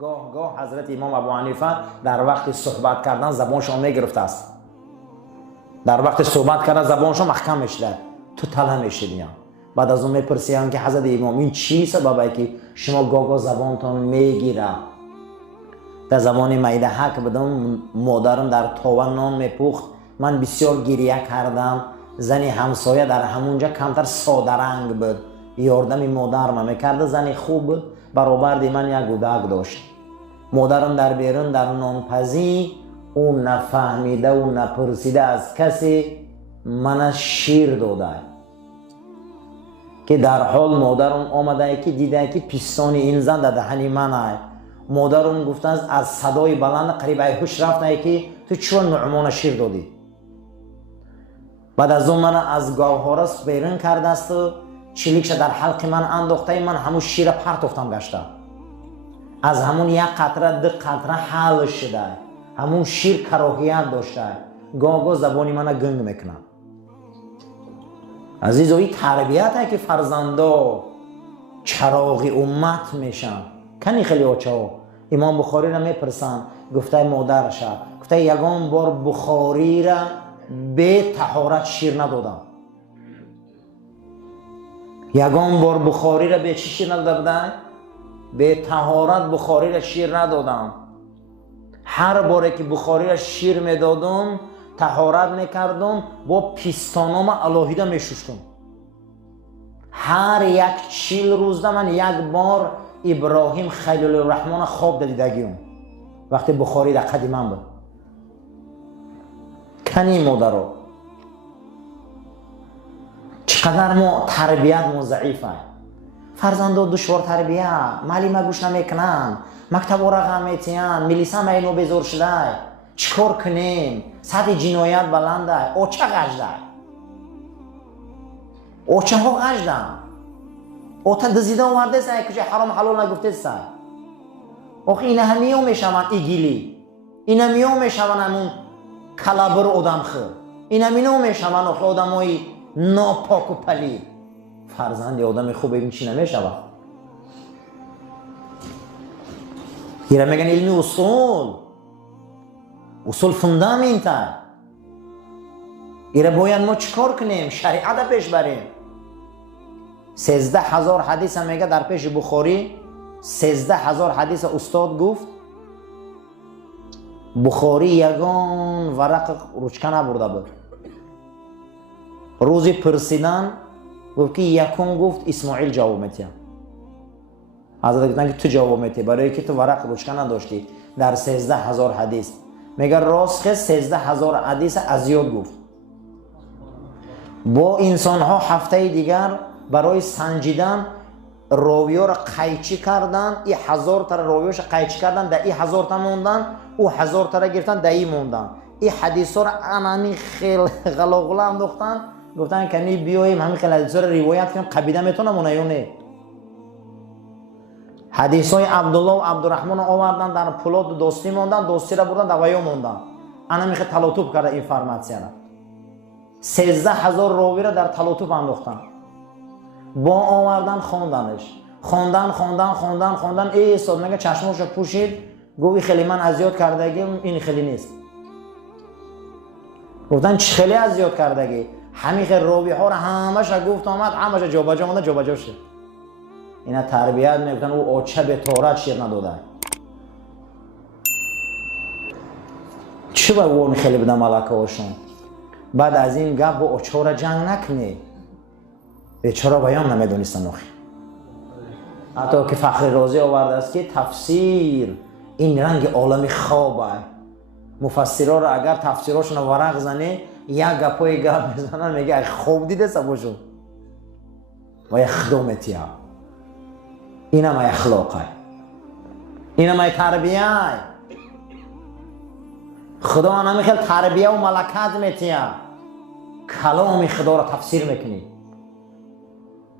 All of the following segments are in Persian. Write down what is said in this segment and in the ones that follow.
گاه گاه حضرت امام ابو حنیفه در وقت صحبت کردن زبانشون میگرفته است. در وقت صحبت کردن زبانشون محکم میشد، تو تله میشدیم. بعد از اون میپرسیم که حضرت امام این چی سببه که شما گاه گاه زبانتون میگیره؟ در زمان میده حق بدم مادرم در تاون نان میپخت، من بسیار گریه کردم. زنی همسایه در همونجا کمتر ساده رنگ بود، یاردم مادرم میکرد. زنی خوب بود، برابر دی من یک کودک داشت. مادرم در بیرون در نانپزی اون نفهمیده و نپرسیده از کسی من شیر داده که در حال مادرم آمده که دیده که پیستان این زن در دهن من. مادرم گفته از صدای بلند قریب هوش رفته که تو چون نعمان شیر دادی. بعد از اون من از گوهرس بیرون کرده است و چلیکش در حلق من انداخته. من همون شیر پرتافتم گشته. از همون یک قطره دو قطره حل شده. همون شیر کراهیت داشته. گاه زبانی من گنگ میکنه. عزیز، این تربیت که فرزندا چراغ امت میشن. کنی خیلی اوچه امام بخاری را میپرسن، گفته مادرش گفته یگان بار بخاری را به طهارت شیر ندادم. یگان بار بخاری را به چی شیر ندادم؟ به طهارت بخاری را شیر ندادم. هر باره که بخاری را شیر میدادم طهارت میکردم، با پیستانام الهیده میشوشتم. هر یک 40 روز من یک بار ابراهیم خلیل الرحمن خواب دیدگیم وقتی بخاری در قدیمم بود. کنی مادرو چقدر ما تربیت ما ضعیفه. فرزندو دشوار تربیت، معلم گوش نمیکنن، مکتب رقم میتین، ملیسا اینو بزرگ شده. چیکار کنیم؟ سطح جنایت بلنده. اوچه غجده، اوچه ها غجده. اوتا دزیده آورده سای کجا حرام حلال نگفته سای. آخه این همیو میشون ایگیلی، این همیو میشون همون کلابر آدم خور، این همیو میشون آخه آدمای ناپاک و پلید. فرزند آدم خوب این چی نمیشود. اینا میگن علمی اصول فوندامنتال. اینا باید ما چیکار کنیم؟ شریعت پیش بریم. 13,000 حدیث هم میگه در پیش بخاری. 13,000 حدیث استاد گفت. بخاری یگان ورق روچکه نبرده بود. روزی پرسیدن گفت که یکون گفت اسماعیل جواب میتیم. حضرت گفتن که تو جواب میتی برای که تو ورق روچکه نداشتی در 13,000 حدیث. میگه راست که 13,000 حدیث از یاد گفت. با انسان ها هفته دیگر برای سنجیدن راوی‌ها را قیچی کردن. این 1000 تا راوی‌هاش قیچی کردن، در این 1000 تا موندن، او 1000 تا را گرفتن، در این موندن. این حدیثا را انمی خیلی غلاغلا انداختن. گفتن که نی بیایم همین خیلی حدیثا را روایت کنیم، قبیله میتونه مونه یا نه. حدیثای عبدالله و عبدالرحمن آوردن، در پولاد دوستی موندن، دوستی را بردن در ویا موندن. انا میخه تلاطف کرده اینفورماسیون را. 13,000 راوی را در تلاطف انداختن. با آوردن خواندنش، خواندن. ای استاد میگه چشماشو پوشید، گویی خیلی من اذیت کردگی، این خیلی نیست. گفتن چه خیلی اذیت کردگی؟ همین خیلی راوی ها را همش گفت آمد، همش جابجا مونده، جابجا شد. اینا تربیت میگفتن او آچه به تورات شیر نداده. چه باید او خیلی بدم ملکه هاشون؟ بعد از این گپ با آچه را جنگ نکنی. بیچاره بیان نمیدونستن آخی. حتی که فخر رازی آورده است که تفسیر این رنگ عالم خوابه. مفسرها را اگر تفسیراشون ورق زنی یک گپای گپ بزنن میگه خوب دیده سباشون و یخدومتیه. این هم اخلاقه، این هم تربیه. خدا هم خیلی تربیه و ملکت میتیه. کلام خدا را تفسیر میکنی،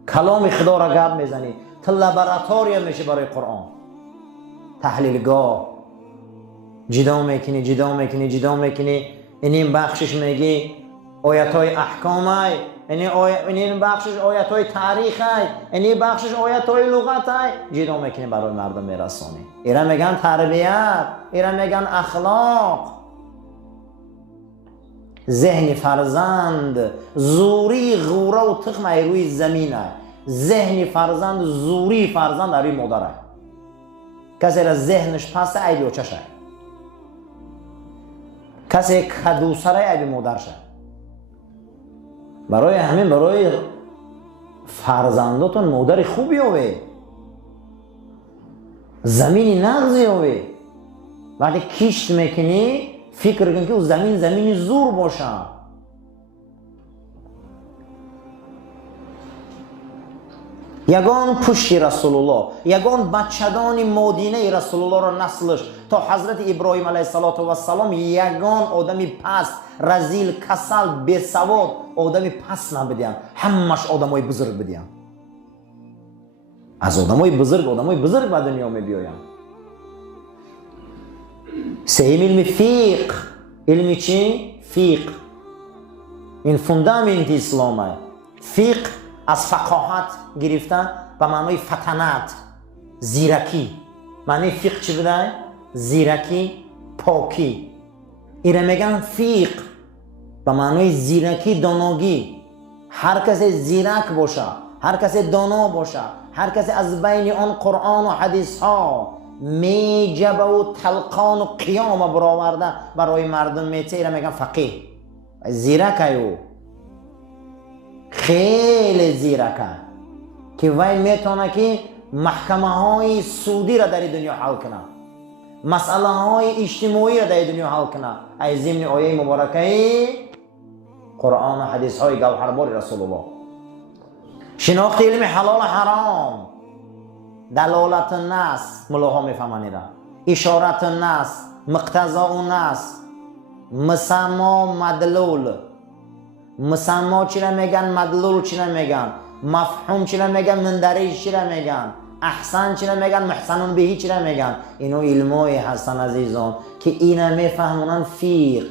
کلام خدا را گپ میزنی. تو لابراتوریوم میشه برای قرآن. تحلیلگاه جدا میکنی. این بخشش میگی آیت های احکام این بخشش آیت های تاریخ های، این بخشش آیت های لغت های، جدا میکنی برای مردم میرسونی. اینا میگن تربیت، اینا میگن اخلاق. ذهن فرزند زوری غوره و تخم روی زمین های. ذهن فرزند زوری فرزند روی مادر های. کسی را ذهنش پس عیبی و چشه، کسی کدوسره عیبی مادر شه. برای همین برای فرزنداتون مادر خوبی ہوئے، زمینی نغزی ہوئے. وقتی کشت میکنی فکر کن که اون زمین زور باشه. یگان پشت رسول الله، یگان بچه‌دان مدینه رسول الله را نسلش تا حضرت ابراهیم علیه السلام یگان آدمی پست، رذیل، کسل، بی‌سواد آدمی پست نبودن، همش آدمای بزرگ بودن. از آدمای بزرگ به دنیا می بیاین. سوم علم فقه. علم چی؟ فقه. این فوندامنت اسلامه. فقه از فقاهت گرفتن به معنای فتنت، زیرکی. معنی فقه چی بوده؟ زیرکی، پاکی. ایره میگن فقه به معنای زیرکی، داناگی. هر کسی زیرک باشه، هر کسی دانا باشه، هر کسی از بین آن قرآن و حدیث ها میجبه و تلقان و قیام برآورده برای مردم میته، ایره میگن فقیه. زیرک او خیلی زیرکه که وی میتونه که محکمه های سودی را در دنیا حل کنه، مسئله های اجتماعی را در دنیا حل کنه. ای ضمن آیه مبارکه قرآن و حدیث های گوهربار رسول الله. شناخت علم حلال و حرام، دلالت النص ملاها میفهمن ایرا، اشارت النص، مقتضا النص، مسما مدلول. مسما چی را میگن، مدلول چی را میگن، مفهوم چی را میگن، مندرج چی را میگن، احسن چی را میگن، محسنون بهی چی را میگن. اینو علمای هستن عزیزان که اینا میفهمونن فقه.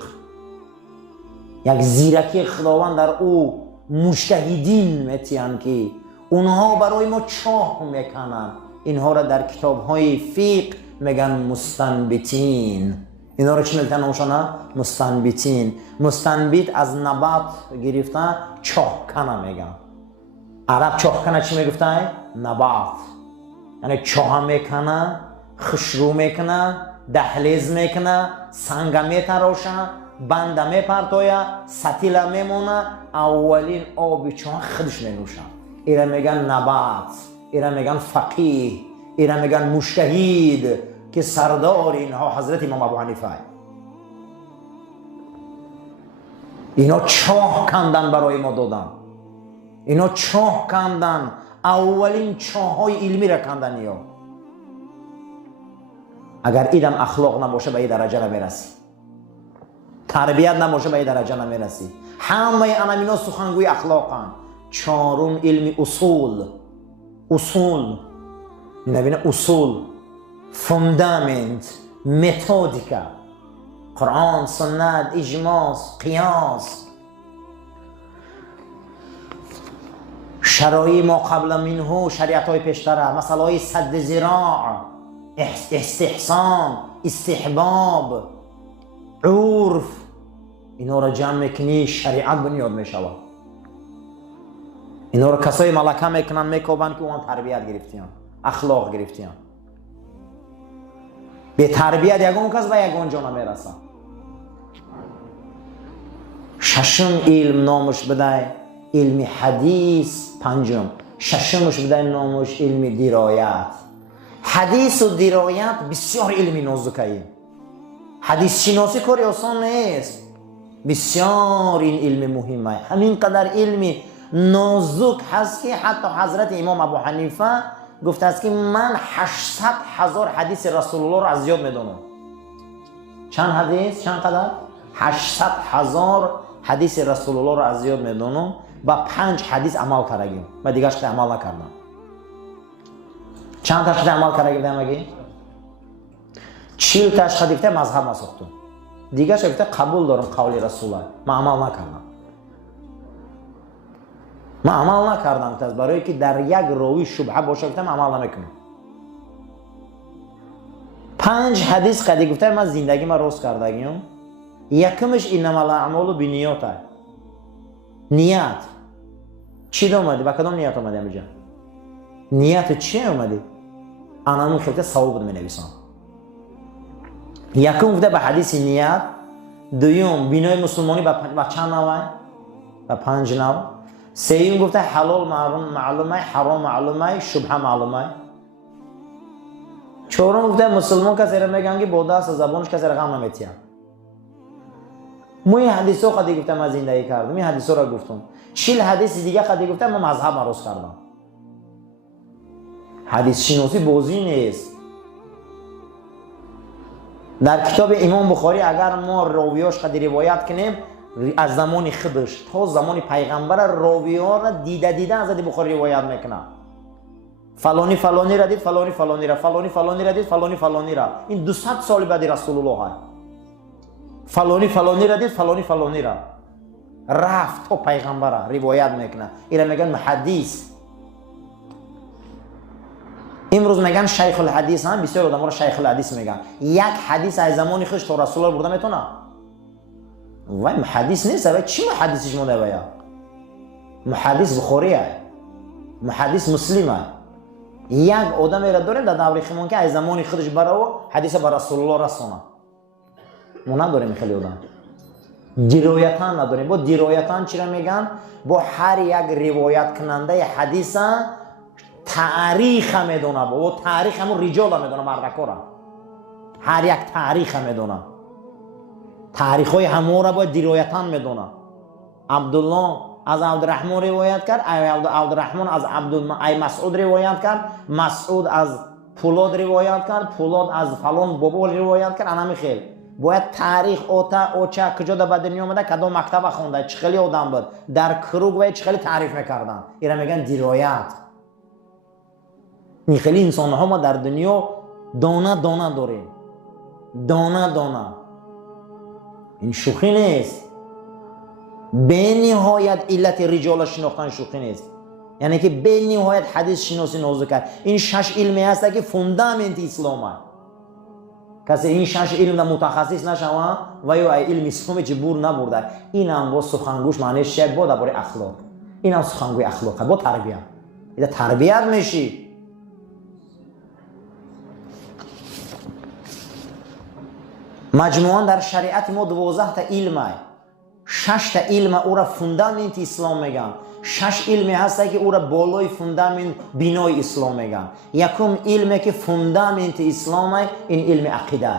یک زیرکی خداوند در او مجتهدین میتین که اونها برای ما چاه میکنن. اینها را در کتاب های فقه میگن مستنبتین. اینا رو چی میگن اوشانا؟ مستنبتین. مستنبت از نبات گرفتن چاه کنه میگن. عرب چاه کنه چی میگفتن؟ نبات. یعنی چاه میکنه، خشرو میکنه، دهلیز میکنه، سنگ میتراشه، بنده میپرتویه، ستیله میمونه، اولین آب چاه خودش مینوشه. ایره میگن نبات، ایره میگن فقیه، ایره میگن مجتهد که سردار اینها حضرت امام ابو حنیفه. اینا چاه کندن برای ما دادن، اینا چاه کندن، اولین چاه های علمی را کندن. یا اگر ایدم اخلاق نباشه به این درجه نمیرسی، تربیت نباشه به این درجه نمیرسی. همه اینا سخنگوی اخلاقن. چهارم علم اصول. اصول نبینه، اصول، فوندامنت، متدیکا، قرآن، سنت، اجماع، قیاس، شرایع ما قبل منه، شریعت های پیشتره، مسئله های سد ذراع، استحسان، استحباب، عرف. اینا را جمع میکنی شریعت بنیاد میشود. اینا را کسای ملکه میکنن، میکوبن که اون تربیت گرفتیان، اخلاق گرفتیان. به تربیت یگان کس به یگان جا نمیرسه. ششم علم نامش بده علم حدیث. پنجم ششمش بده نامش علم درایت. حدیث و درایت بسیار علمی نازکه. حدیث شناسی کاری آسان نیست، بسیار این علم مهمه. همین قدر علمی نازک هست که حتی حضرت امام ابو حنیفه گفته است که من 800,000 حدیث رسول الله را از یاد میدونم. چند حدیث؟ چند قدر؟ 800,000 حدیث رسول الله را از یاد میدونم. با 5 حدیث عمل کردیم و دیگرش که عمل نکردم. چند تاش عمل کردیم مگه؟ 40 تاش خدیفته مذهب نساختم. دیگرش گفته قبول دارم قول رسول الله، من عمل نکردم. من عمل نکردم تاز برای که در یک راوی شبهه باشه گفتم عمل نمیکنم. 5 حدیث قدی گفتم من زندگی ما روز کردگیم. یکمش انما الاعمال بالنیات. نیت چی اومدی؟ با کدام نیت اومدی اینجا؟ نیت چی اومدی؟ انا من خیلی ثواب می‌نویسم. یکم گفته به حدیث نیت، دوم بینای مسلمانی با چند نوع؟ با 5 نوع. سوم گفته حلال معلومه، حرام معلومه، شبهه معلومه. چهارم گفته مسلمان کسی را میگن که با دست زبانش کسی را غم نمیتیه. من این حدیث ها قدی گفتم از زندگی کردم، این حدیث ها را گفتم. 40 حدیث دیگه قدی گفتم من مذهب مروز کردم. حدیث شناسی بازی نیست. در کتاب امام بخاری اگر ما راویاش قدی روایت کنیم از زمان خودش تا زمان پیغمبر راوی ها را دیده از بخاری روایت میکنه. فلانی فلانی را دید، فلانی فلانی را، فلانی فلانی را دید، فلانی فلانی را. این 200 سال بعد رسول الله های. فلانی فلانی را دید، فلانی فلانی را. رفت تا پیغمبر روایت میکنه. اینا میگن محدث. امروز میگن شیخ الحدیث، هم بسیار آدم را شیخ الحدیث میگن. یک حدیث از زمان خودش تا رسول الله برده میتونه. وای محدث نیست، وای چی محدثش مونده وای؟ محدث بخاریه. محدث مسلمه. یک آدم را داریم در دوره خیمون که از زمان خودش برای حدیث بر رسول الله رسونه. ما نداریم خیلی آدم. درایتان نداریم. با درایتان چی را میگن؟ با هر یک روایت کننده حدیث تاریخ میدونه. با تاریخ همون رجال میدونه، مردکا را. هر یک تاریخ میدونه. تاریخ های همه را با درایتان میدونه. عبدالله از عبدالرحمن روایت کرد، عبدالرحمن از مسعود روایت کرد، مسعود از پولاد روایت کرد، پولاد از فلان بابا روایت کرد. انا میخیل باید تاریخ اوچه کجا در دنیا اومده، کدام مکتب خونده، چه خیلی آدم بود، در کروگ و چه خیلی تعریف میکردن. اینا میگن درایت. این خیلی انسان ها ما در دنیا دانه دانه داریم. دانه دانه. این شوخی نیست. به نهایت علت رجال شناختن شوخی نیست. یعنی که به نهایت حدیث شناسی نازو کرد. این 6 علمی هست که فوندامنت اسلامه. کسی این 6 علم در متخصص نشوه و یا علم اسلامی چه بور نبرده. این هم با سخنگوش معنیش شاید با درباره اخلاق. این هم سخنگوی اخلاقه با تربیت. ایده تربیت میشی. مجموعاً در شریعت ما 12 تا علمه. 6 تا علم او را فوندامنت اسلام میگن. 6 علمی هست که او را بالای فوندامنت بینای اسلام میگن. یکم علمی که فوندامنت اسلامه این علم عقیده.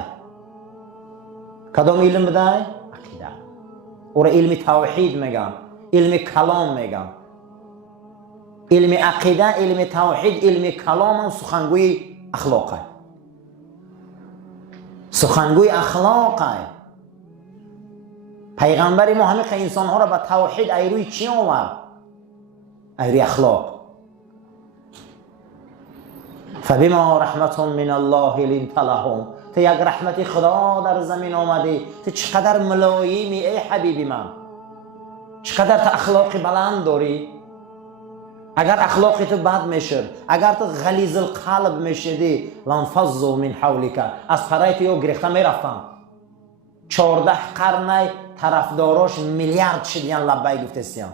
کدام علم بده؟ عقیده. او را علم توحید میگن. علم کلام میگن. علم عقیده، علم توحید، علم کلام هم سخنگوی اخلاقه. سخنگوی اخلاقه. پیغمبر ما همه انسان ها را به توحید ایروی چی آورد؟ ایروی اخلاق. فبما رحمت من الله لنت لهم. تو یک رحمت خدا در زمین آمدی. تو چقدر ملایمی ای حبیبی من. چقدر تو اخلاق بلند داری. اگر اخلاقی تو بد میشد، اگر تو غلیظ القلب میشدی، لانفضوا من حولک، از پرای تو گرفته میرفتن. 14 قرن طرفداراش میلیارد شدیان لبیک گفتستیان.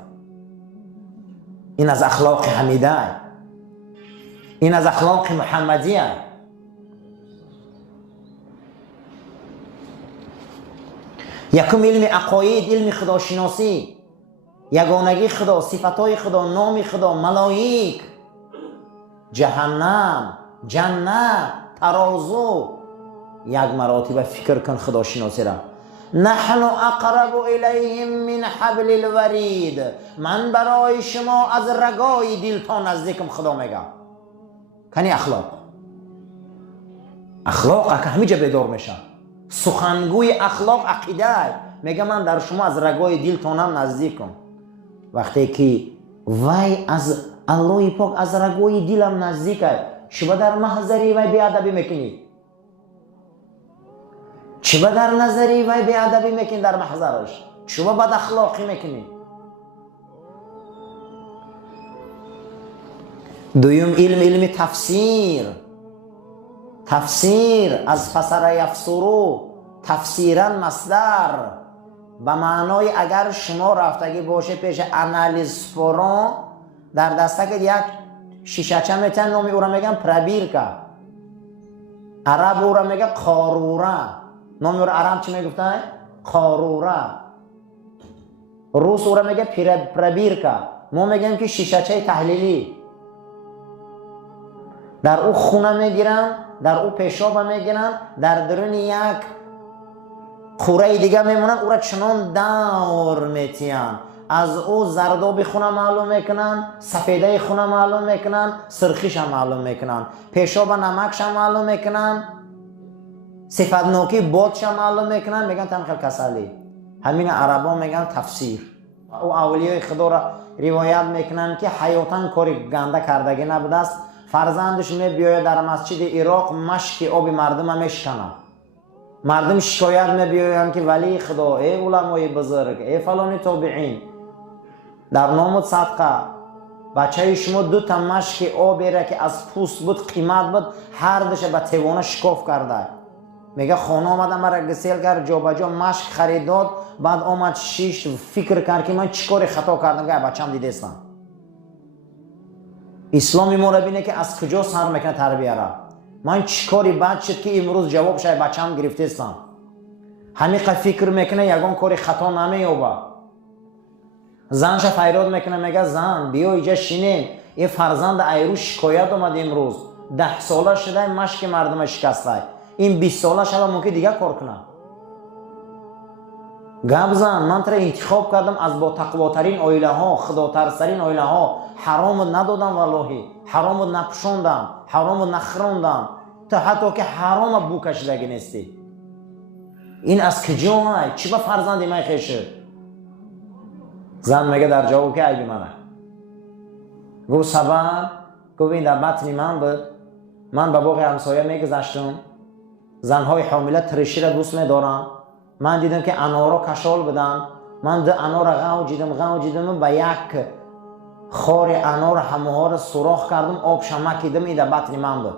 این از اخلاق حمیده. این از اخلاق محمدیه. یکم علم عقاید، علم خداشناسی، یگانگی خدا، صفتهای خدا، نام خدا، ملائک، جهنم، جنت، ترازو. یک مراتب فکر کن خداشناسی را. نحن اقرب الیهم من حبل الورید. من برای شما از رگای دلتان نزدیکم خدا میگم. کنی اخلاق. اخلاق که همیشه بیدار میشه. سخنگوی اخلاق عقیده میگه من در شما از رگای دلتانم نزدیکم. وقتی که وای از الله پاک از رگای دلم نزدیکه، شما در محضری وای بیادبی میکنی. شما در نظری وای بیادبی میکنی در محضرش. شما بد اخلاقی میکنی. دویم علم تفسیر از فسر یفسرو، تفسیرا مصدر به معنای اگر شما رفتگی باشه پیش انالیز فوران در دستک یک شیشچه میتن نامی او را میگن پربیرکا، عرب او را میگه قاروره، نامی او را عرب چی میگفتن؟ قاروره. روس او را میگه پربیرکا، ما میگیم که شیشچه تحلیلی. در او خونه میگیرن، در او پیشاب میگیرن، در درون یک خوره دیگه میمونن، او را چنان دور میتین. از او زردابی خونه معلوم میکنن، سفیده خونه معلوم میکنن، سرخیش هم معلوم میکنن، پیشاب نمکش هم معلوم میکنن، صفتناکی بادش هم معلوم میکنن، میگن تنخل کسلی. همین عربا میگن تفسیر. او اولیای خدا را روایت میکنن که حیاتاً کاری گنده کردگی نبوده است. فرزندش میبیاید در مسجد عراق مشک آب مردم میشکنه. مردم شکایت میبیاین که ولی خدا، ای علمای بزرگ، ای فلان تابعین، در نام صدقه بچه شما 2 تا مشک آبی را که از پوست بود قیمت بود هر دشه به تیوانه شکاف کرده. میگه خانه آمدم مرا گسیل کرد، جا بجا مشک خرید داد، بعد آمد شیش فکر کرد که من چیکار خطا کردم که بچه‌م دیدستم. اسلامی ما را بینه که از کجا سر میکنه تربیه را. من چیکاری بد شد که امروز جواب شای بچه‌م گرفتستم. همین قد فکر میکنه یگان کاری خطا نمییابه. زنش فریاد میکنه، میگه زن بیا اینجا شینیم، این فرزند ایرو شکایت اومد امروز 10 ساله شده مشک مردم شکسته، این 20 ساله شده ممکن دیگه کار کنه. گپ زن من ترا انتخاب کردم از با تقواترین عائله ها، خداترسرین عائله ها، حرام ندادم والله، حرام نپشوندم، حرام نخروندم، تا حتی که حرام بو کشیدگی نیستی. این از کجا های؟ چی با فرزندی من خیشه؟ زن میگه در جواب که عیبی منه. گو سبب، گو این در بطنی من بود، من به باغ همسایه میگذشتم، زنهای حامله ترشی را دوست میدارم، من دیدم که انارا کشال بدن، من ده انار غوجیدم به یک خار انار همه ها را سوراخ کردم، آب شمکیدم، این در بطن من بود.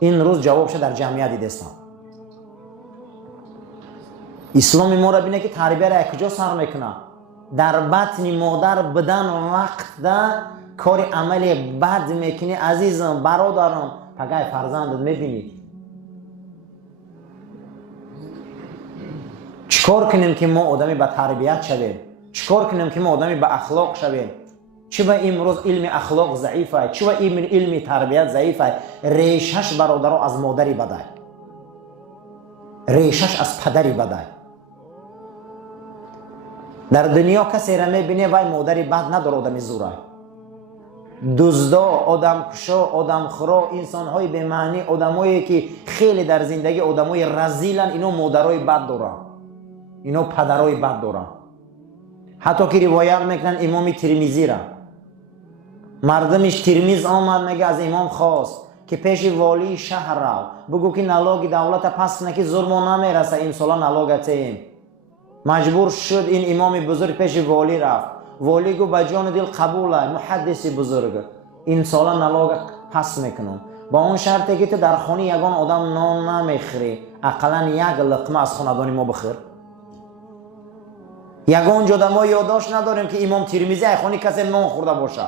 این روز جوابش در جمعیت دیدستم. اسلام ما را بینه که تربیه را کجا سر میکنه؟ در بطن مادر بدن وقت ده کار عملی بد میکنی عزیزم برادرم، پگاه فرزندت میبینی. چیکار کنیم که ما آدمی به تربیت شویم؟ چیکار کنیم که ما آدمی به اخلاق شویم؟ چه به امروز علم اخلاق ضعیفه، چه به علم تربیت ضعیفه؟ ریشش برادرها از مادری بده، ریشش از پدری بده. در دنیا کسی را میبینه وای مادری بد نداره، آدمی زوره، دزدا، آدم کشا، آدم خورا، انسان های به معنی، آدمایی که خیلی در زندگی آدمای رذیلن، اینو مادرای بد دارن، اینو پدرای بد دارن. حتی که روایت میکنن امام ترمذی را، مردمش ترمذ آمد میگه از امام خواست که پیش والی شهر رو بگو که نلاگ دولت پس نکی ظلم نمیرسه، این سالا نلاگتیم. مجبور شد این امام بزرگ پیش والی رفت، والی گو بجان دل قبوله، محدث بزرگ، این سالا نلاگ پس میکنم با اون شرطی که تو در خانه یگان آدم نان نمیخری، اقلا یک لقمه از خاندان ما بخیر. یگان جدا ما یادداشت نداریم که امام ترمذی خانه کسی نان خورده باشه،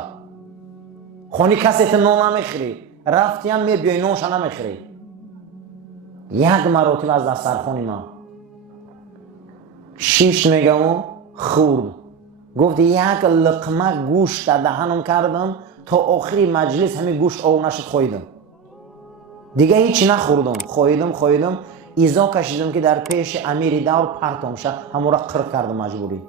خانه کسی تو نان نمیخری، رفتی هم میبیای نانش نمیخری. یک مراتب از دسترخوان من 6 میگه اون خورد، گفت یک لقمه گوشت در دهنم کردم تا آخری مجلس همین گوشت آو نشد خویدم، دیگه هیچ نخوردم، خویدم ایزا کشیدم که در پیش امیر دور پرتم شد، همون را قرق کردم مجبوری.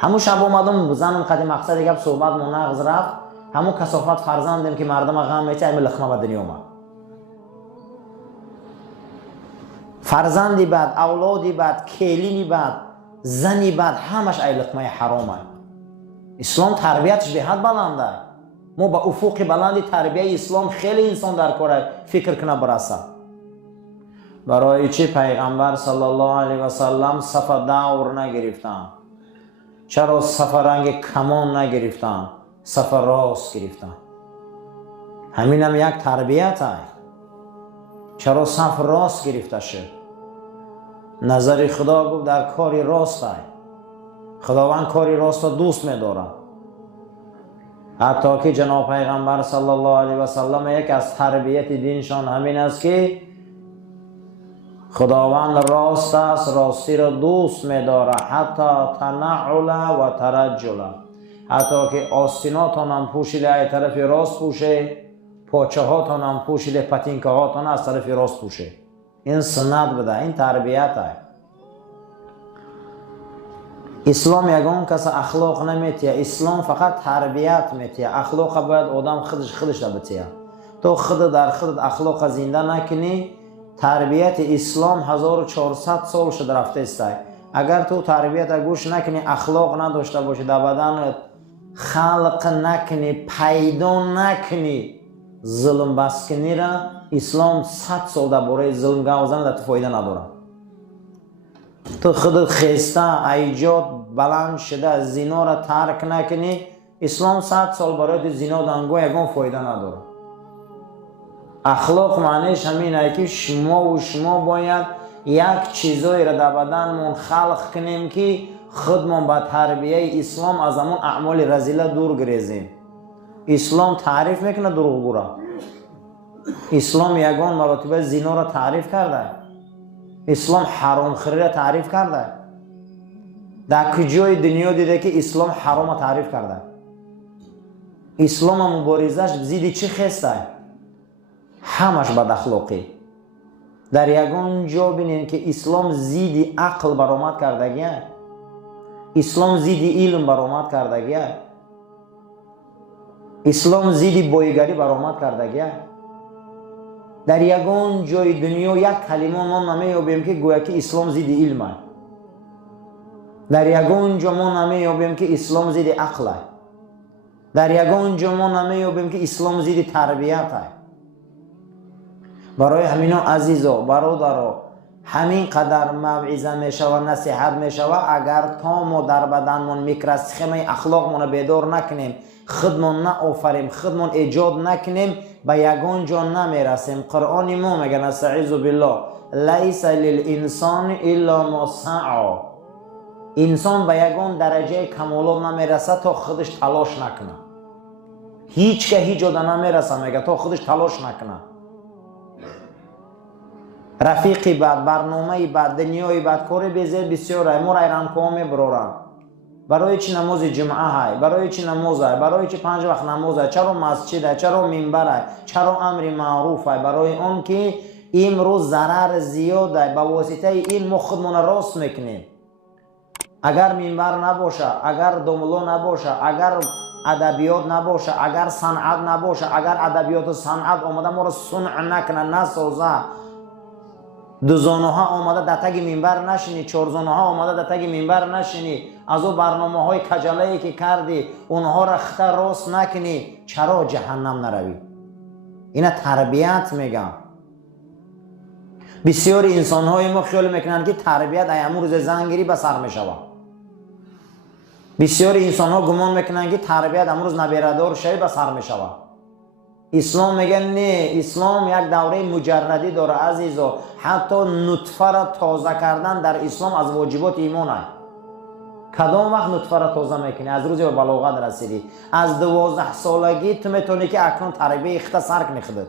همون شب اومدم زنم قدیم مقصد گپ صحبت منغز رفت، همون کثافت فرزندم که مردم غم میته همین لقمه به دنیا اومد. فرزندی بد، اولادی بد، کلینی بد، زنی بد، همش ای لقمه حرامه. اسلام تربیتش به حد بلنده. ما با افق بلند تربیه اسلام خیلی انسان در کار فکر کنه برسه. برای چی پیغمبر صلی الله علیه و سلم صف دور نگرفتن؟ چرا صف رنگ کمان نگرفتن؟ صف راست گرفتن. همین هم یک تربیت است. چرا صف راست گرفته شد؟ نظر خدا گفت در کاری راست است. خداوند کاری راست را دوست می‌دارد. حتی که جناب پیغمبر صلی الله علیه و سلم یک از تربیت دینشان همین است که خداوند راست است، راستی را دوست می‌دارد، حتی تنعل و ترجل، حتی که آستیناتان هم پوشیده از طرف راست پوشه، پاچه هاتان هم پوشیده، پتینکه هاتان از طرف راست پوشه. این سنت بده، این تربیت است. اسلام یگان کس اخلاق نمیتیه، اسلام فقط تربیت میتیه. اخلاق باید آدم خودش را بتیه. تو خود در خود اخلاق زنده نکنی، تربیت اسلام 1400 سال شد رفته است. اگر تو تربیت گوش نکنی، اخلاق نداشته باشی، در بدن خلق نکنی، پیدا نکنی، ظلم بس کنی را، اسلام 100 سال در باره ظلم گوزن در تو فایده نداره. تو خودت خسته ایجاد بلند شده از زنا را ترک نکنی، اسلام 100 سال برای زنا دنگو یگان فایده نداره. اخلاق معنیش همینه که شما باید یک چیزایی را در بدنمون خلق کنیم که خودمون با تربیه اسلام از همون اعمال رذیله دور گریزیم. اسلام تعریف میکنه دروغگو را. اسلام یگان مراتبه زنا را تعریف کرده. اسلام حرام خوری را تعریف کرده. در کجای دنیا دیده که اسلام حرام را تعریف کرده؟ اسلام مبارزش زیدی چی خسته؟ همش بد اخلاقی. در یگان جا بینید که اسلام زیدی عقل برآمد کردگیه. اسلام زیدی علم برآمد کردگیه. اسلام زیدی بایگری برآمد کردگیه. در یگان جای دنیا یک کلمه ما نمیابیم که گویا که اسلام زیدی علم است. در یگان جا ما نمیابیم که اسلام زیدی عقل است. در یگان جا ما نمیابیم که اسلام زیدی تربیت است. برای همینا عزیزا برادرها، همین قدر موعظه میشوه، نصیحت میشوه، اگر تا ما در بدنمون میکروسکوپ اخلاقمون بیدار نکنیم، خودمون نآفریم، خودمون ایجاد نکنیم، به یگان جا نمیرسیم. قرآن ما میگه نستعیذ بالله لیس للانسان الا ما سعی. انسان به یگان درجه کمالات نمیرسه تا خودش تلاش نکنه. هیچ که هیچ جا نمیرسه، میگه تا خودش تلاش نکنه. رفیقی بد، برنامه بد، دنیای بد، کاری بزرگ بسیار ما را ایران کامی برورن. برای چی نماز جمعه های؟ برای چی نماز های؟ برای چی 5 وقت نماز های؟ چرا مسجد های؟ چرا منبر های؟ چرا امر معروف های؟ برای اون که امروز ضرر زیاد های، به واسطه این ما خودمون راست میکنیم. اگر منبر نباشه، اگر دملو نباشه، اگر ادبیات نباشه، اگر صنعت نباشه، اگر ادبیات و صنعت آمده ما را صنع نکنه، نسازه، دوزانه ها آمده در تگ منبر نشینی، چهارزانه ها آمده در تگ منبر نشینی، از او برنامه های کجله‌ای که کردی اونها را خطر راست نکنی، چرا جهنم نروی؟ اینا تربیت میگم. بسیاری انسان های ما خیال میکنن که تربیت ایامروز زنگیری به سر میشوه. بسیاری انسان ها گمان میکنن که تربیت امروز نبیردار شوی به سر میشوه. اسلام میگه نه، اسلام یک دوره مجردی داره عزیزا. حتی نطفه را تازه کردن در اسلام از واجبات ایمان است. کدام وقت نطفه را تازه میکنی؟ از روزی به بلاغت رسیدی. از 12 سالگی تو میتونی که اکنون تربیه اختصار کنی خودت.